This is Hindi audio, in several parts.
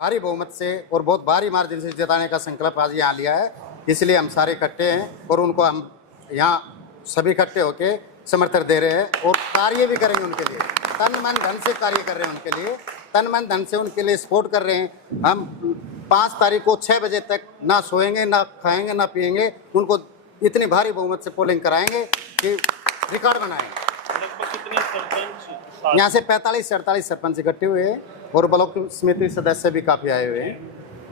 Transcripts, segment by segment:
भारी बहुमत से और बहुत भारी मार्जिन से जिताने का संकल्प आज यहाँ लिया है, इसलिए हम सारे इकट्ठे हैं और उनको हम यहाँ सभी इकट्ठे होके समर्थन दे रहे हैं और कार्य भी करेंगे उनके लिए, तन मन धन से कार्य कर रहे हैं उनके लिए, तन मन धन से उनके लिए सपोर्ट कर रहे हैं। हम 5 तारीख को 6 बजे तक ना सोएंगे, ना खाएंगे, ना पिएंगे, उनको इतनी भारी बहुमत से पोलिंग कराएंगे कि रिकॉर्ड बनाएंगे। यहाँ से 45 से 48 सरपंच इकट्ठे हुए हैं और ब्लॉक समिति सदस्य भी काफी आए हुए हैं।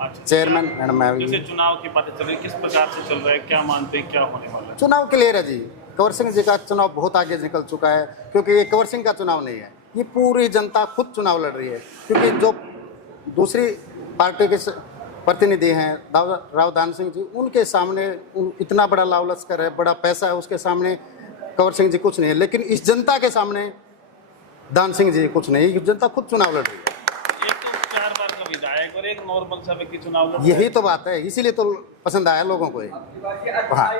अच्छा, चेयरमैन मैडम जैसे चुनाव की बातें चल रही है, किस प्रकार से चल रहा है, क्या मानते हैं क्या होने वाला है? चुनाव क्लियर है जी, कंवर सिंह जी का चुनाव बहुत आगे निकल चुका है, क्योंकि ये कंवर सिंह का चुनाव नहीं है, ये पूरी जनता खुद चुनाव लड़ रही है। क्योंकि जो दूसरी पार्टी के प्रतिनिधि हैं राव दान सिंह जी, उनके सामने इतना बड़ा लाव लश्कर है, बड़ा पैसा है, उसके सामने कंवर सिंह जी कुछ नहीं है। लेकिन इस जनता के सामने दान सिंह जी कुछ नहीं, जनता खुद चुनाव लड़ रही है। एक तो 4 बार का विधायक और एक नॉर्मल सा व्यक्ति चुनाव लड़, यही तो बात है, इसीलिए तो पसंद आया लोगों को। हाँ,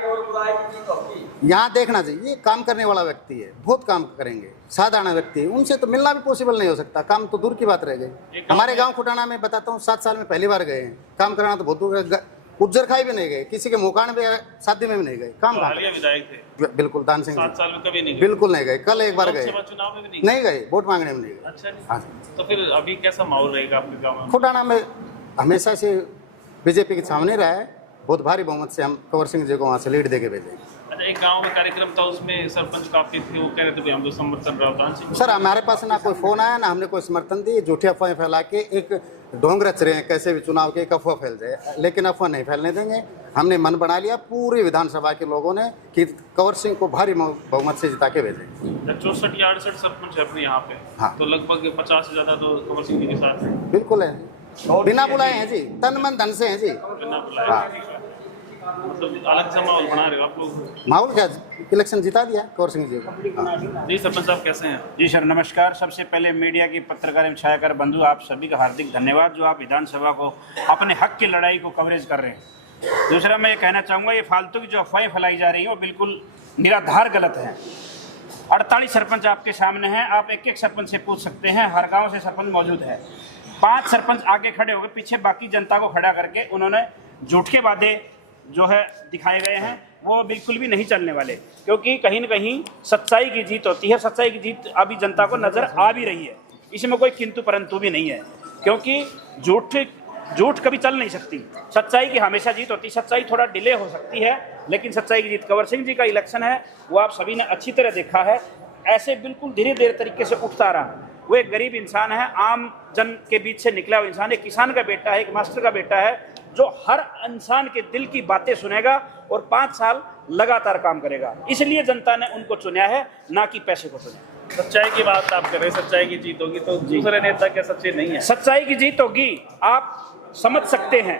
यहाँ देखना चाहिए, ये काम करने वाला व्यक्ति है, बहुत काम करेंगे, साधारण व्यक्ति है, उनसे तो मिलना भी पॉसिबल नहीं हो सकता, काम तो दूर की बात रह गई। हमारे गांव खुटाना में बताता हूँ, 7 साल में पहली बार गए हैं, काम कराना तो बहुत दूर, उज्जर खाई भी नहीं गए, किसी के मुकान में शादी में भी नहीं गए, काम हालिया विधायक थे बिल्कुल दान सिंह 7 साल में कभी नहीं गए, बिल्कुल नहीं गए, कल एक बार गए, चुनाव में भी नहीं गए, वोट मांगने में नहीं गए। अच्छा जी। हाँ, तो फिर अभी कैसा माहौल रहेगा आपके गाँव में? खुटाना में हमेशा से बीजेपी के सामने रहा है, बहुत भारी बहुमत से हम कंवर सिंह जी को वहाँ से लीड देके भेजे। अच्छा, एक गांव में कार्यक्रम था, उसमें सरपंच काफी थे, वो कह रहे थे भाई हम तो समर्थन राव दान सिंह। सर हमारे पास ना कोई फोन आया, ना हमने कोई समर्थन दी, झूठी अफवाहें फैला के एक ढोंग रच रहे हैं, कैसे भी चुनाव के एक अफवाह फैल जाए, लेकिन अफवाह नहीं फैलने देंगे। हमने मन बना लिया पूरी विधानसभा के लोगों ने कि कंवर सिंह को भारी बहुमत से जिता के भेजे। 64 या 68 सरपंच है अपने यहाँ पे। हाँ। तो लगभग 50 से ज्यादा तो कंवर सिंह जी के साथ है। बिल्कुल है, बिना बुलाए हैं जी, तन मन धन से हैं जी। बिना बुलाए। हाँ। मतलब अलग सा माहौल बना रहे हो आप लोग। माहौल क्या, इलेक्शन जिता दिया कंवर सिंह जी को। हाँ। जी सरपंच साहब कैसे हैं? जी सर नमस्कार। सबसे पहले मीडिया की पत्रकार एवं छायाकार बंधु आप सभी का हार्दिक धन्यवाद जो आप विधानसभा को अपने हक की लड़ाई को कवरेज कर रहे हैं। दूसरा मैं ये कहना चाहूँगा, ये फालतू की जो अफवाहें फैलाई जा रही हैं वो बिल्कुल निराधार गलत है। 48 सरपंच आपके सामने हैं, आप एक एक सरपंच से पूछ सकते हैं, हर गाँव से सरपंच मौजूद है। 5 सरपंच आगे खड़े हो गए, पीछे बाकी जनता को खड़ा करके उन्होंने झूठ के वादे जो है दिखाए गए हैं, वो बिल्कुल भी नहीं चलने वाले, क्योंकि कहीं न कहीं सच्चाई की जीत होती है। सच्चाई की जीत अभी जनता को नजर आ भी रही है, इसमें कोई किंतु परंतु भी नहीं है, क्योंकि झूठ कभी चल नहीं सकती, सच्चाई की हमेशा जीत होती। सच्चाई थोड़ा डिले हो सकती है, लेकिन सच्चाई की जीत। कंवर सिंह जी का इलेक्शन है, वो आप सभी ने अच्छी तरह देखा है, ऐसे बिल्कुल धीरे धीरे तरीके से उठता रहा। वो एक गरीब इंसान है, आम जन के बीच से निकला हुआ इंसान, एक किसान का बेटा है, एक मास्टर का बेटा है, जो हर इंसान के दिल की बातें सुनेगा और 5 साल लगातार काम करेगा। इसलिए जनता ने उनको चुना है, ना कि पैसे को चुना। सच्चाई की बात आप कर रहे हैं, सच्चाई की जीत होगी, तो दूसरे नेता क्या सच्चे नहीं है? सच्चाई की जीत होगी, आप समझ सकते हैं।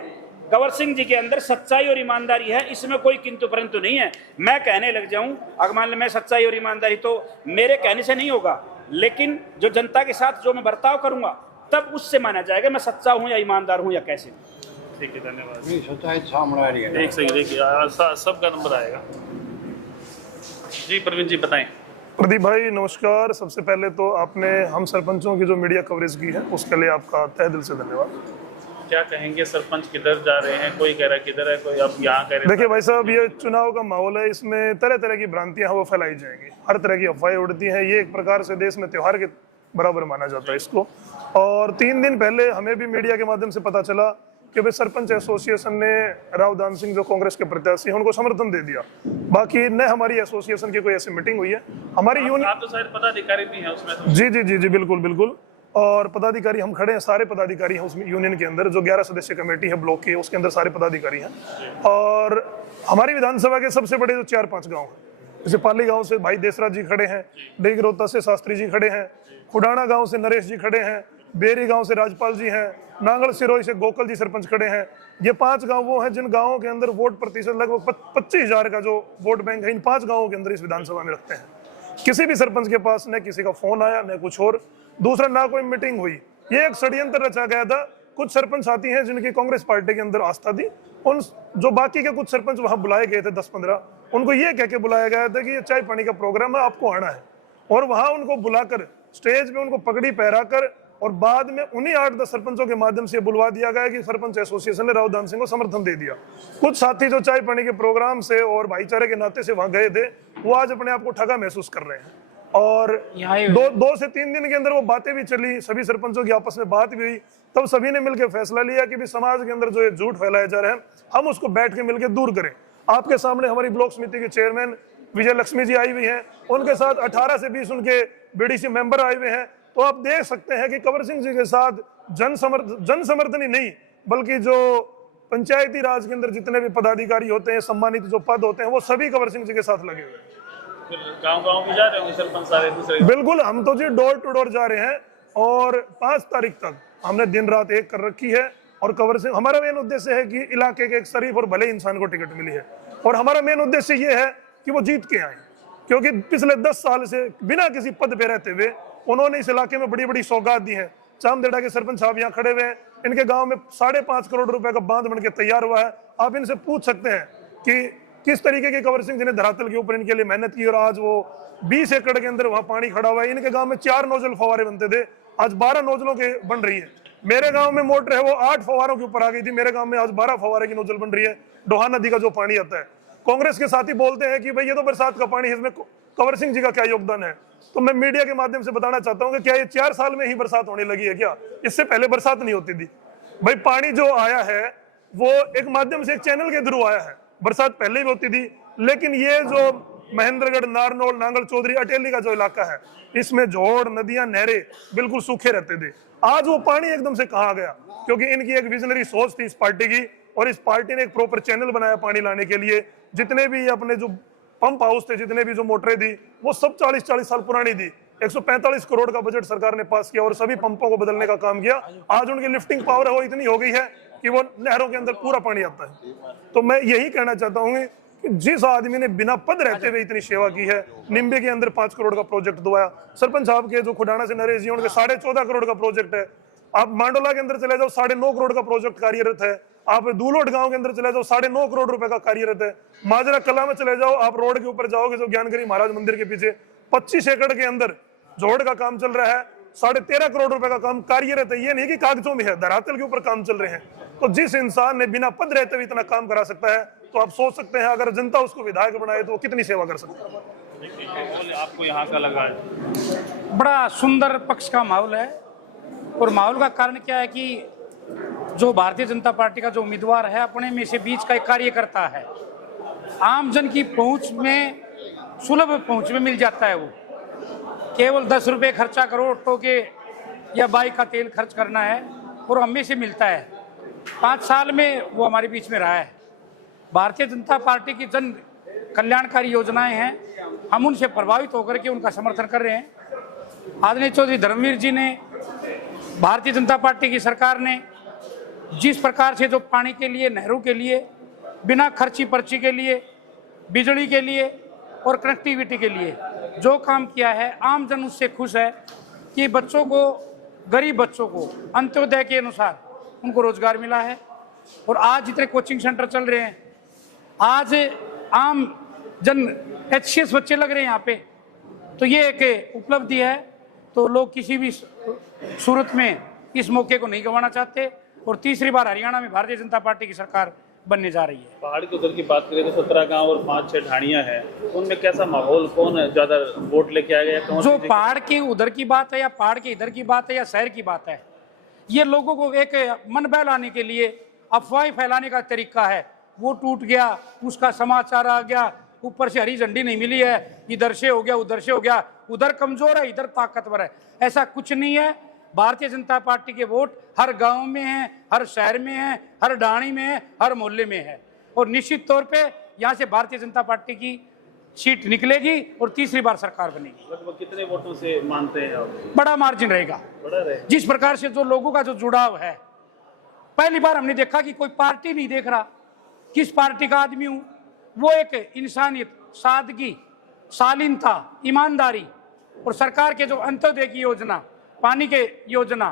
कंवर सिंह जी के अंदर सच्चाई और ईमानदारी है, इसमें कोई किंतु परंतु नहीं है। मैं कहने लग जाऊं, अगर मान लो मैं सच्चाई और ईमानदारी, तो मेरे कहने से नहीं होगा, लेकिन जो जनता के साथ जो मैं बर्ताव करूंगा तब उससे माना जाएगा मैं सच्चा हूं या ईमानदार हूं या कैसे। ठीक है, धन्यवाद। सच्चाई सामने आ रही है। एक सही देखिए, सबका नंबर आएगा। जी प्रवीण जी बताएं। प्रदीप भाई नमस्कार। सबसे पहले तो आपने हम सरपंचों की जो मीडिया कवरेज की है उसके लिए आपका तहे दिल से धन्यवाद। क्या कहेंगे, सरपंच किधर जा रहे हैं? कोई कह रहा है किधर है, कोई अब यहाँ कह रहे हैं। देखिए भाई साहब, ये चुनाव का माहौल है, इसमें तरह तरह की भ्रांतियां वो फैलाई जाएंगी, हर तरह की अफवाहें उड़ती हैं। ये एक प्रकार से देश में त्योहार के बराबर माना जाता है इसको। और 3 दिन पहले हमें भी मीडिया के माध्यम से पता चला कि भाई सरपंच एसोसिएशन ने राव दान सिंह जो कांग्रेस के प्रत्याशी हैं उनको समर्थन दे दिया। बाकी न हमारी एसोसिएशन की कोई ऐसी मीटिंग हुई है, हमारी यूनियन। आप तो शायद पदाधिकारी भी हैं उसमें तो। जी जी जी जी बिल्कुल बिल्कुल। और पदाधिकारी हम खड़े हैं, सारे पदाधिकारी हैं उसमें यूनियन के अंदर, जो 11 सदस्य कमेटी है ब्लॉक की, उसके अंदर सारे पदाधिकारी हैं। और हमारी विधानसभा के सबसे बड़े जो 4-5 गाँव हैं, जैसे पाली गाँव से भाई देसराज जी खड़े हैं, डेगरोता से शास्त्री जी खड़े हैं, खुडाना गाँव से नरेश जी खड़े हैं, बेरी गांव से राजपाल जी हैं, नांगल सिरोही से गोकल जी सरपंच खड़े हैं। ये 5 गांव वो हैं जिन गांवों के अंदर वोट प्रतिशत लगभग 25,000 का जो वोट बैंक है इन 5 गांवों के अंदर इस विधानसभा में रखते हैं। किसी भी सरपंच के पास न किसी का फोन आया न कुछ और, दूसरा ना कोई मीटिंग हुई। ये एक षड्यंत्र रचा गया था। कुछ सरपंच साथी हैं जिनकी कांग्रेस पार्टी के अंदर आस्था थी, उन जो बाकी के कुछ सरपंच वहां बुलाए गए थे 10-15, उनको ये कह के बुलाया गया था कि ये चाय पानी का प्रोग्राम है, आपको आना है। और वहां उनको बुलाकर स्टेज पे उनको पगड़ी पहराकर और बाद में उन्हीं 8-10 सरपंचों के माध्यम से बुलवा दिया गया कि सरपंच एसोसिएशन ने राहुल दान सिंह को समर्थन दे दिया। कुछ साथी जो चाय पानी के प्रोग्राम से और भाईचारे के नाते से वहां गए थे, वो आज अपने आप को ठगा महसूस कर रहे हैं। और 2 से 3 दिन के अंदर वो बातें भी चली, सभी सरपंचों की आपस में बात भी हुई। तब सभी ने मिलकर फैसला लिया कि भी समाज के अंदर जो ये झूठ फैलाया जा रहा है, हम उसको बैठ के मिलकर दूर करें। आपके सामने हमारी ब्लॉक समिति के चेयरमैन विजय लक्ष्मी जी आई हुई हैं, उनके साथ 18 से 20 उनके बीडीसी मेंबर आए हुए हैं। तो आप देख सकते हैं कि कंवर सिंह जी के साथ जन समर्थन ही नहीं, बल्कि जो पंचायती राज के अंदर जितने भी पदाधिकारी होते हैं, सम्मानित जो पद होते हैं, वो सभी कंवर सिंह जी के साथ लगे हुए हैं। गांव-गांव भी जा रहे होंगे सरपंच सारे दूसरे? बिल्कुल, हम तो जी डोर टू डोर जा रहे हैं और 5 तारीख तक हमने दिन रात एक कर रखी है। और कंवर सिंह, हमारा मेन उद्देश्य है कि इलाके के एक शरीफ और भले इंसान को टिकट मिली है, और हमारा मेन उद्देश्य ये है कि वो जीत के आए, क्योंकि पिछले 10 साल से बिना किसी पद पे रहते हुए उन्होंने इस इलाके में बड़ी बड़ी सौगात दी है। चामदेड़ा के सरपंच साहब यहाँ खड़े हुए हैं, इनके गांव में 5.5 करोड़ रुपए का बांध बन के तैयार हुआ है। आप इनसे पूछ सकते हैं कि किस तरीके के कंवर सिंह जी ने धरातल के ऊपर इनके लिए मेहनत की, और आज वो 20 एकड़ के अंदर वहां पानी खड़ा हुआ है। इनके गांव में 4 नोजल फवारे बनते थे, आज 12 नोजलों के बन रही है। मेरे गांव में मोटर है वो 8 फवारों के ऊपर आ गई थी, मेरे गांव में आज 12 फवारे की नोजल बन रही है। डोहा नदी का जो पानी आता है, कांग्रेस के साथी बोलते हैं कि भाई ये तो बरसात का पानी है, इसमें कंवर सिंह जी का क्या योगदान है। तो मैं मीडिया के माध्यम से बताना चाहता हूं कि क्या ये 4 साल में ही बरसात होने लगी है क्या? इससे पहले बरसात नहीं होती थी। भाई पानी जो आया है वो एक माध्यम से, एक चैनल के थ्रू आया है। बरसात पहले भी होती थी, लेकिन ये जो महेंद्रगढ़, नारनौल, नांगल चौधरी, अटेली का जो इलाका है, इसमें जोड़, नदियां, नहरें बिल्कुल सूखे रहते थे। आज वो पानी एकदम से कहाँ गया? क्योंकि इनकी एक विजनरी सोच थी इस पार्टी की, और इस पार्टी ने एक प्रॉपर चैनल बनाया पानी लाने के लिए। जितने भी अपने जो पंप हाउस थे, जितने भी जो मोटरें थी, वो सब 40-40 साल पुरानी थी। 145 करोड़ का बजट सरकार ने पास किया और सभी पंपों को बदलने का काम किया। आज उनकी लिफ्टिंग पावर है वो इतनी हो गई है कि वो नहरों के अंदर पूरा पानी आता है। तो मैं यही कहना चाहता हूँ कि जिस आदमी ने बिना पद रहते हुए इतनी सेवा की है, निम्बे के अंदर 5 करोड़ का प्रोजेक्ट दुआया, सरपंच साहब के जो खुडाना से नरेश जी, उनके 14.5 करोड़ का प्रोजेक्ट है। आप मांडोला के अंदर चले जाओ, 9.5 करोड़ का प्रोजेक्ट कार्यरत है। आप दूलोट गांव के अंदर चले जाओ, 9.5 करोड़ रुपए का कार्यरत है। माजरा कला में चले जाओ, आप रोड के ऊपर जाओगे जो ज्ञानगिरी महाराज मंदिर के पीछे 25 एकड़ के अंदर जोड़ का काम चल रहा है, 13.5 करोड़ रुपए का काम कार्यरत है। ये नहीं कि कागजों में है, धरातल के ऊपर काम चल रहे हैं। तो जिस इंसान ने बिना पद रहते हुए इतना काम करा सकता है, तो आप सोच सकते हैं अगर जनता उसको विधायक बनाए तो वो कितनी सेवा कर सकता है। आपको यहाँ का लगा है? बड़ा सुंदर पक्ष का माहौल है, और माहौल का कारण क्या है कि जो भारतीय जनता पार्टी का जो उम्मीदवार है, अपने में से बीच का एक कार्यकर्ता है। आम जन की पहुंच में, सुलभ पहुंच में मिल जाता है। वो केवल 10 रुपये खर्चा करो, ऑटो के या बाइक का तेल खर्च करना है, और हमें से मिलता है। 5 साल में वो हमारे बीच में रहा है। भारतीय जनता पार्टी की जन कल्याणकारी योजनाएं हैं, हम उनसे प्रभावित होकर के उनका समर्थन कर रहे हैं। आदरणीय चौधरी धर्मवीर जी ने, भारतीय जनता पार्टी की सरकार ने जिस प्रकार से जो पानी के लिए, नहरों के लिए, बिना खर्ची पर्ची के लिए, बिजली के लिए और कनेक्टिविटी के लिए जो काम किया है, आम जन उससे खुश है कि बच्चों को, गरीब बच्चों को अंत्योदय के अनुसार उनको रोजगार मिला है। और आज जितने कोचिंग सेंटर चल रहे हैं, आज आम जन HCS बच्चे लग रहे हैं यहाँ पे, तो ये एक उपलब्धि है। तो लोग किसी भी सूरत में इस मौके को नहीं गंवाना चाहते, और तीसरी बार हरियाणा में भारतीय जनता पार्टी की सरकार बनने जा रही है। पहाड़ के उधर की बात करें तो 17 गांव और 5-6 ढाणियां हैं, उनमें कैसा माहौल, कौन ज्यादा वोट लेके आ गया? जो पहाड़ की उधर की बात है, या पहाड़ के इधर की बात है, या शहर की बात है, ये लोगों को एक मन बहलाने के लिए अफवाहें फैलाने का तरीका है। वो टूट गया, उसका समाचार आ गया, ऊपर से हरी झंडी नहीं मिली है, इधर से हो गया, उधर से हो गया, उधर कमजोर है, इधर ताकतवर है। ऐसा कुछ नहीं है। भारतीय जनता पार्टी के वोट हर गांव में है, हर शहर में है, हर ढाणी में है, हर मोहल्ले में है, और निश्चित तौर पे यहाँ से भारतीय जनता पार्टी की सीट निकलेगी और तीसरी बार सरकार बनेगी। लगभग कितने वोटों से मानते हैं आप? बड़ा मार्जिन रहेगा। बड़ा रहेगा। जिस प्रकार से जो लोगों का जो जुड़ाव है, पहली बार हमने देखा कि कोई पार्टी नहीं देख रहा किस पार्टी का आदमी हूं, वो एक इंसानियत, सादगी, शालीनता, ईमानदारी, और सरकार के जो अंत्योदय की योजना, पानी के योजना,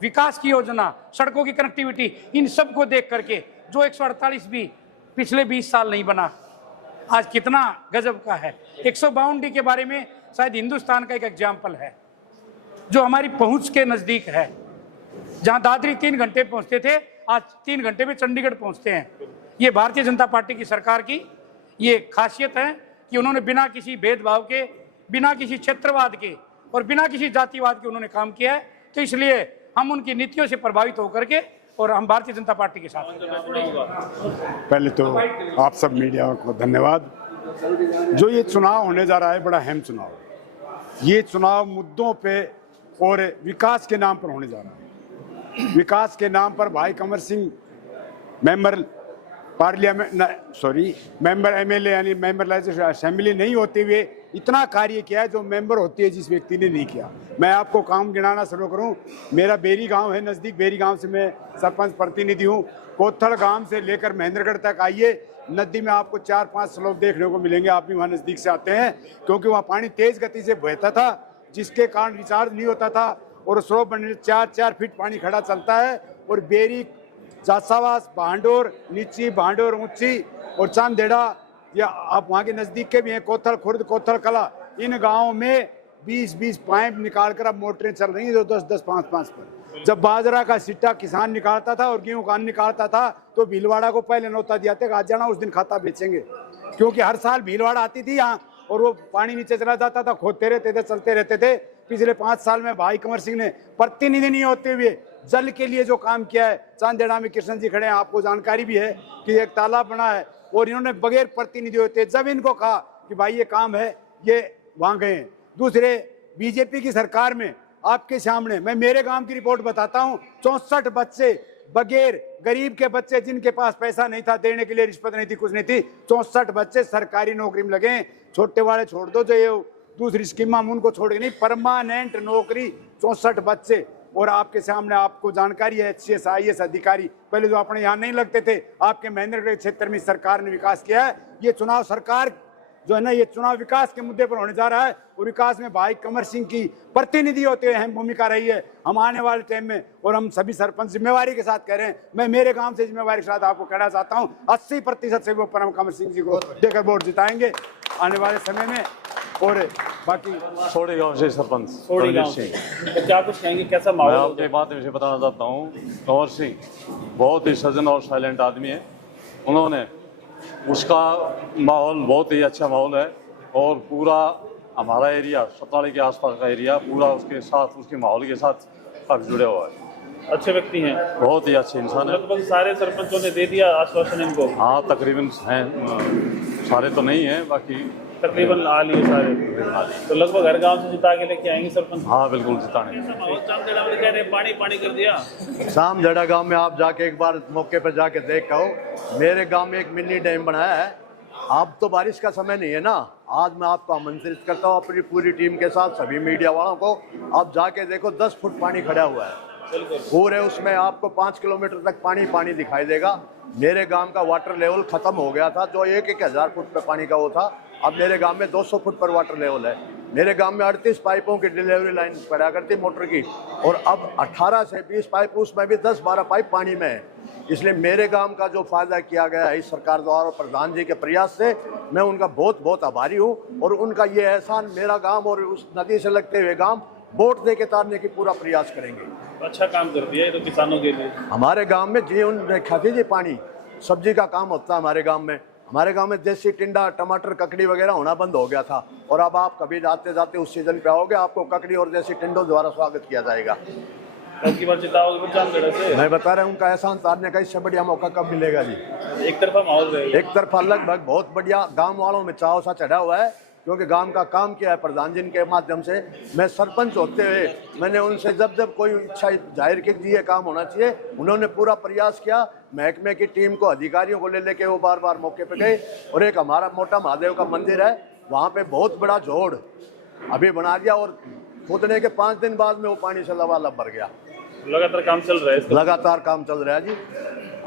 विकास की योजना, सड़कों की कनेक्टिविटी, इन सब को देख करके जो 148 भी पिछले 20 साल नहीं बना, आज कितना गजब का है। 152D के बारे में शायद हिंदुस्तान का एक एग्जाम्पल है। जो हमारी पहुंच के नज़दीक है। जहां दादरी 3 घंटे पहुंचते थे, आज 3 घंटे में चंडीगढ़ पहुंचते हैं। ये भारतीय जनता पार्टी की सरकार की ये खासियत है कि उन्होंने बिना किसी भेदभाव के, बिना किसी क्षेत्रवाद के और बिना किसी जातिवाद के उन्होंने काम किया है। तो इसलिए हम उनकी नीतियों से प्रभावित होकर के और हम भारतीय जनता पार्टी के साथ हैं। पहले तो आप सब मीडिया को धन्यवाद। जो ये चुनाव होने जा रहा है बड़ा अहम चुनाव है। ये चुनाव मुद्दों पे और विकास के नाम पर होने जा रहा है। विकास के नाम पर भाई Kanwar Singh member member MLA यानी मेंबर लेजिस्लेटिव असेंबली नहीं होते हुए इतना कार्य किया है जो मेंबर होती है जिस व्यक्ति ने नहीं किया। मैं आपको काम गिनाना शुरू करूं। मेरा बेरी गांव है, नज़दीक बेरी गांव से मैं सरपंच प्रतिनिधि हूं। कोथल गांव से लेकर महेंद्रगढ़ तक आइए, नदी में आपको 4-5 स्लोप देखने को मिलेंगे। आप भी वहाँ नज़दीक से आते हैं, क्योंकि वहाँ पानी तेज गति से बहता था, जिसके कारण रिचार्ज नहीं होता था और स्लोप बनने 4-4 फीट पानी खड़ा चलता है। और बेरी, जासावास, भांडोर, नीची, भांडोर, ऊंची और चांदेड़ा, या आप वहाँ के नज़दीक के भी हैं, कोथल खुर्द, कोथल कला, इन गाँव में 20-20 पाइप निकालकर अब मोटरें चल रही हैं जो 10-10, 5-5 पर। जब बाजरा का सिट्टा किसान निकालता था और गेहूं कान निकालता था तो भीलवाड़ा को पहले नौता दिया था, आज जाना उस दिन खाता बेचेंगे, क्योंकि हर साल भीलवाड़ा आती थी यहाँ और वो पानी नीचे चला जाता था, खोदते रहते थे, चलते रहते थे। पिछले 5 साल में भाई कंवर सिंह ने प्रतिनिधि नहीं होते हुए जल के लिए जो काम किया है, चांदेड़ा में कृष्ण जी खड़े हैं, आपको जानकारी भी है कि एक तालाब बना है और इन्होंने बगैर प्रतिनिधि होते, जब इनको कहा कि भाई ये काम है, ये वहाँ गए। दूसरे बीजेपी की सरकार में आपके सामने मैं मेरे गांव की रिपोर्ट बताता हूँ, 64 बच्चे बगैर, गरीब के बच्चे जिनके पास पैसा नहीं था देने के लिए, रिश्वत नहीं थी, कुछ नहीं थी, 64 बच्चे सरकारी नौकरी में लगे। छोटे वाले छोड़ दो, जो ये दूसरी स्कीम हम उनको छोड़ के नहीं, परमानेंट नौकरी 64 बच्चे। और आपके सामने आपको जानकारी है, HCS IAS अधिकारी पहले जो अपने यहाँ नहीं लगते थे, आपके महेंद्रगढ़ क्षेत्र में सरकार ने विकास किया है। ये चुनाव सरकार जो है ना, ये चुनाव विकास के मुद्दे पर होने जा रहा है और विकास में भाई कंवर सिंह की प्रतिनिधि होते हुए अहम भूमिका रही है। हम आने वाले टाइम में, और हम सभी सरपंच जिम्मेवारी के साथ कह रहे हैं, मैं मेरे गांव से जिम्मेवारी के साथ आपको कहना चाहता हूं, 80% से ऊपर हम कंवर सिंह जी को देकर वोट जिताएंगे आने वाले समय में। और बाकी सोड़ी गांव से सरपंच सोड़ी गांव से तो क्या कुछ कहेंगे, कैसा मैं माहौल? आपके बात में बताना चाहता हूँ, कंवर सिंह बहुत ही सज्जन और साइलेंट आदमी है। उन्होंने, उसका माहौल बहुत ही अच्छा माहौल है और पूरा हमारा एरिया, सतनाड़ी के आसपास का एरिया पूरा उसके साथ, उसके माहौल के साथ पक जुड़े हुआ है। अच्छे व्यक्ति हैं, बहुत ही अच्छे इंसान है। लगभग सारे सरपंचों ने दे दिया आश्वासन इनको? हाँ, तकरीबन हैं, सारे तो नहीं हैं, बाकी तकरीबन आ लिए सारे। तो लगभग हर गांव से जिता के लेके आएंगे सरपंच? हाँ, बिल्कुल जिताने। कह रहे पानी पानी कर दिया। शाम जड़ा गांव में आप जाके एक बार मौके पर जाके देख आओ। मेरे गांव में एक मिनी डैम बनाया है। अब तो बारिश का समय नहीं है ना, आज मैं आपको आमंत्रित करता हूँ अपनी पूरी टीम के साथ, सभी मीडिया वालों को। आप जाके देखो, 10 फुट पानी खड़ा हुआ है पूरे, उसमें आपको 5 किलोमीटर तक पानी दिखाई देगा। मेरे गांव का वाटर लेवल खत्म हो गया था, जो 1-1 हज़ार फुट पे पानी का वो था, अब मेरे गांव में 200 फुट पर वाटर लेवल है। मेरे गांव में 38 पाइपों की डिलीवरी लाइन पड़ा करती मोटर की, और अब 18 से 20 पाइप, उसमें भी 10-12 पाइप पानी में है। इसलिए मेरे गांव का जो फायदा किया गया है इस सरकार द्वारा, प्रधान जी के प्रयास से, मैं उनका बहुत बहुत आभारी हूँ। और उनका ये एहसान मेरा गाँव और उस नदी से लगते हुए गाँव वोट दे के तारने की पूरा प्रयास करेंगे। अच्छा काम कर दिया ये तो किसानों के लिए। हमारे गांव में जी उन खाती जी पानी सब्जी का काम होता है हमारे गांव में। हमारे गांव में देसी टिंडा, टमाटर, ककड़ी वगैरह होना बंद हो गया था, और अब आप कभी जाते जाते उस सीजन पे आओगे, आपको ककड़ी और देसी टिंडों द्वारा स्वागत किया जाएगा। आपकी बार जिताओगे से? मैं बता रहा हूँ, उनका एहसान तारने का इससे बढ़िया मौका कब मिलेगा जी। एक तरफा माहौल रहेगा? एक तरफा लगभग बहुत बढ़िया। गाँव वालों में चाव सा चढ़ा हुआ है, क्योंकि गांव का काम किया है प्रधान जी के माध्यम से। मैं सरपंच होते हुए मैंने उनसे जब जब कोई इच्छा जाहिर की जी ये काम होना चाहिए, उन्होंने पूरा प्रयास किया। महकमे की टीम को, अधिकारियों को ले लेके वो बार बार मौके पे गए। और एक हमारा मोटा महादेव का मंदिर है, वहाँ पे बहुत बड़ा जोड़ अभी बना दिया, और खोदने के 5 दिन बाद में वो पानी से लबालब भर गया। लगातार काम चल रहा है? लगातार काम चल रहा है जी।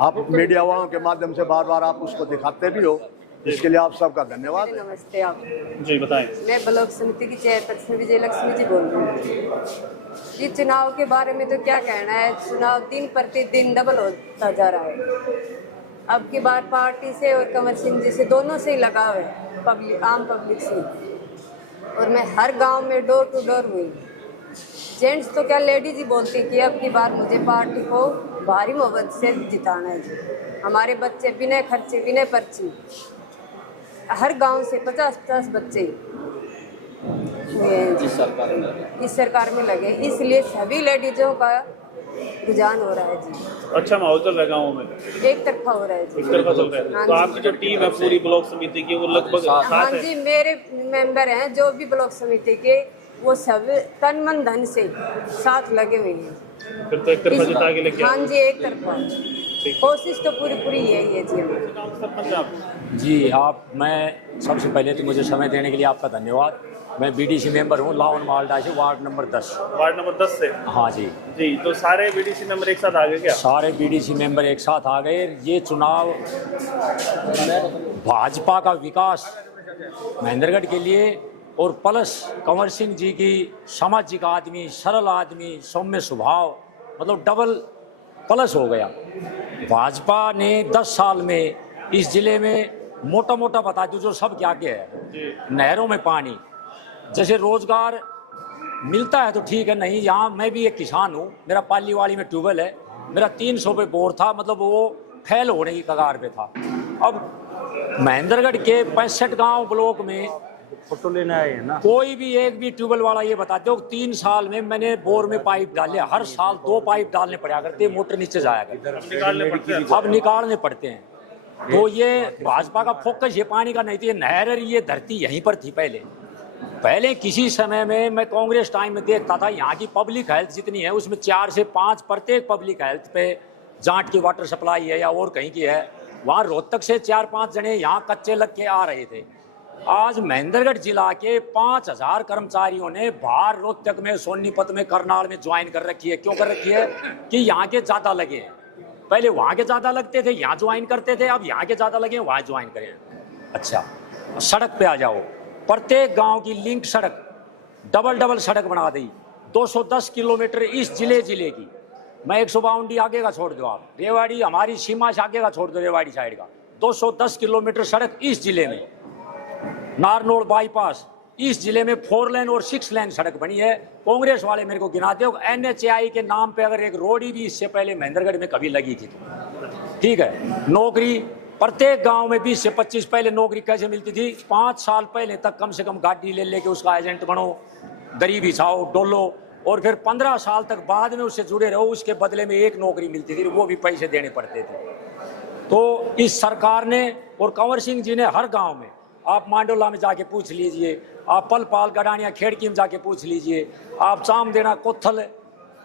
आप मीडिया वालों के माध्यम से बार बार आप उसको दिखाते भी हो, इसके लिए आप सबका धन्यवाद। नमस्ते। आप जी बताएं। मैं ब्लॉक समिति की चेयरपर्सन विजय लक्ष्मी जी बोल रही हूँ। ये चुनाव के बारे में तो क्या कहना है, चुनाव दिन प्रतिदिन डबल होता जा रहा है। अब की बार पार्टी से और कंवर सिंह जी से दोनों से ही लगाव है, पब्लिक, आम पब्लिक से। और मैं हर गांव में डोर टू डोर हुई, जेंट्स तो क्या लेडीज ही बोलती कि अब की बार मुझे पार्टी को भारी मोहब्बत से जिताना है जी। हमारे बच्चे बिना खर्चे बिना पर्ची, हर गांव से 50-50 बच्चे इस सरकार में लगे, इसलिए सभी लेडीजों का रुझान हो रहा है जी। अच्छा माहौल चल रहा है गाँव में, एक तरफा हो रहा है जी। एक तरफा चल रहा है। हाँ तो जी। आपकी जो टीम है पूरी ब्लॉक समिति की वो लगभग हाँ 7 है। जी, मेरे मेंबर हैं जो भी ब्लॉक समिति के, वो सब तन मन धन से साथ लगे हुए हैं। फिर तो एक तरफा जिता के लेके हाँ जी, एक तरफा कोशिश तो पूरी यही है जी हमारी। सरपंच आप जी मैं सबसे पहले तो मुझे समय देने के लिए आपका धन्यवाद। मैं बीडीसी मेंबर हूँ लाहौर मालडा से, वार्ड नंबर 10। वार्ड नंबर 10 से? हाँ जी जी। तो सारे बीडीसी मेंबर एक साथ आ गए क्या? सारे बीडीसी मेंबर एक साथ आ गए। ये चुनाव भाजपा का विकास महेंद्रगढ़ के लिए और प्लस कंवर सिंह जी की सामाजिक आदमी, सरल आदमी, सौम्य स्वभाव, मतलब डबल प्लस हो गया। भाजपा ने 10 साल में इस जिले में मोटा मोटा बता दूं जो सब क्या क्या है। नहरों में पानी, जैसे रोजगार मिलता है तो ठीक है, नहीं। यहाँ मैं भी एक किसान हूँ, मेरा पालीवाड़ी में ट्यूबवेल है, मेरा 300 पे बोर था, मतलब वो फेल होने की कगार पे था। अब महेंद्रगढ़ के 65 गांव ब्लॉक में फोटो लेने आए हैं ना, कोई भी एक भी ट्यूबवेल वाला ये बताते हो 3 साल में मैंने बोर में पाइप डाले, हर साल 2 पाइप डालने पड़ा करते, मोटर नीचे जाया करती, अब निकालने पड़ते हैं। तो ये भाजपा का फोकस ये पानी का नहीं थी, ये नहर, ये धरती यहीं पर थी पहले किसी समय में मैं कांग्रेस टाइम में देखता था यहाँ की पब्लिक हेल्थ जितनी है उसमें 4 से 5 प्रत्येक पब्लिक हेल्थ पे जाट की वाटर सप्लाई है या और कहीं की है, वहाँ रोहतक से 4-5 जने यहाँ कच्चे लग के आ रहे थे। आज महेंद्रगढ़ जिला के 5000 कर्मचारियों ने बाहर रोहतक में, सोनीपत में, करनाल में ज्वाइन कर रखी है। क्यों कर रखी है? कि यहाँ के ज़्यादा लगे हैं। पहले वहाँ के ज़्यादा लगते थे, यहाँ ज्वाइन करते थे, अब यहाँ के ज़्यादा लगे वहाँ ज्वाइन करें। अच्छा, सड़क पे आ जाओ, प्रत्येक गांव की लिंक सड़क, डबल सड़क बना दी, 210 किलोमीटर इस जिले की। मैं 152 आगे का छोड़ दो, आप रेवाड़ी हमारी सीमा से आगे का छोड़ दो, रेवाड़ी साइड का 210 किलोमीटर सड़क इस जिले में। नारनौल बाईपास इस जिले में 4 लेन और 6 लेन सड़क बनी है। कांग्रेस वाले मेरे को गिनाते हो, NHAI के नाम पे अगर एक रोड ही भी इससे पहले महेंद्रगढ़ में कभी लगी थी तो ठीक है। नौकरी प्रत्येक गांव में 20 से 25 पहले नौकरी कैसे मिलती थी? 5 साल पहले तक कम से कम गाड़ी ले लेके उसका एजेंट बनो, गरीबी छाओ, डोलो, और फिर 15 साल तक बाद में उससे जुड़े रहो, उसके बदले में एक नौकरी मिलती थी, वो भी पैसे देने पड़ते थे। तो इस सरकार ने और कंवर सिंह जी ने हर गांव में, आप मांडोला में जाके पूछ लीजिए, आप पलपाल गडानिया खेड़की में जाके पूछ लीजिए, आप चामदेना कोथल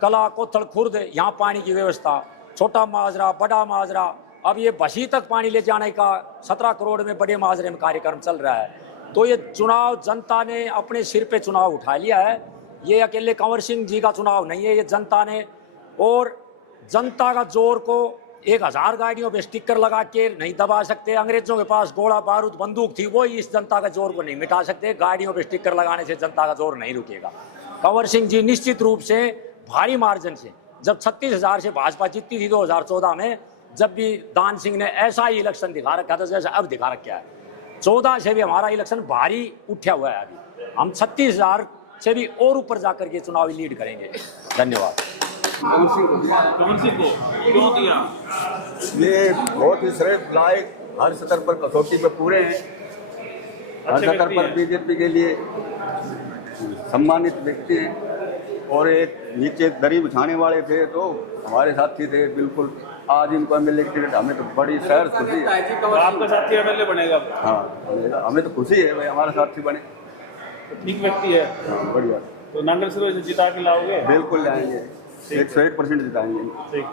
कला कोथल खुर्द, यहाँ पानी की व्यवस्था, छोटा माजरा, बड़ा माजरा, अब ये बसी तक पानी ले जाने का 17 करोड़ में बड़े माजरे में कार्यक्रम चल रहा है। तो ये चुनाव जनता ने अपने सिर पे चुनाव उठा लिया है। ये अकेले कंवर सिंह जी का चुनाव नहीं है, ये जनता ने, और जनता का जोर को 1000 गाड़ियों पे स्टिकर लगा के नहीं दबा सकते। अंग्रेजों के पास गोला बारूद बंदूक थी, वो इस जनता का जोर को नहीं मिटा सकते। गाड़ियों पे स्टिकर लगाने से जनता का जोर नहीं रुकेगा। कंवर सिंह जी निश्चित रूप से भारी मार्जिन से, जब 36,000 से भाजपा जीतती थी 2014 में, जब भी दान सिंह ने ऐसा ही इलेक्शन दिखा रखा था जैसे अब दिखा रखा है, 14 से भी हमारा इलेक्शन भारी उठा हुआ है। अभी हम 36,000 से भी और ऊपर जाकर के चुनावी लीड करेंगे। धन्यवाद। कंवर सिंह को क्यों दिया? ये बहुत ही श्रेष्ठ लायक, हर स्तर पर कसौटी पे पूरे हैं, हर स्तर पर बीजेपी के लिए सम्मानित व्यक्ति हैं। और एक नीचे दरी बिछाने वाले थे तो हमारे साथी थे बिल्कुल, आज इनको एमएलए टिकट, हमें तो बड़ी शहर खुशी है। आपका साथी एमएलए बनेगा? हाँ, हमें तो खुशी है भाई हमारा साथी बने, ठीक व्यक्ति है। हाँ, बढ़िया। तो नांगल से जिता के लाओगे? बिल्कुल लाएंगे, 101% जिताएंगे। ठीक।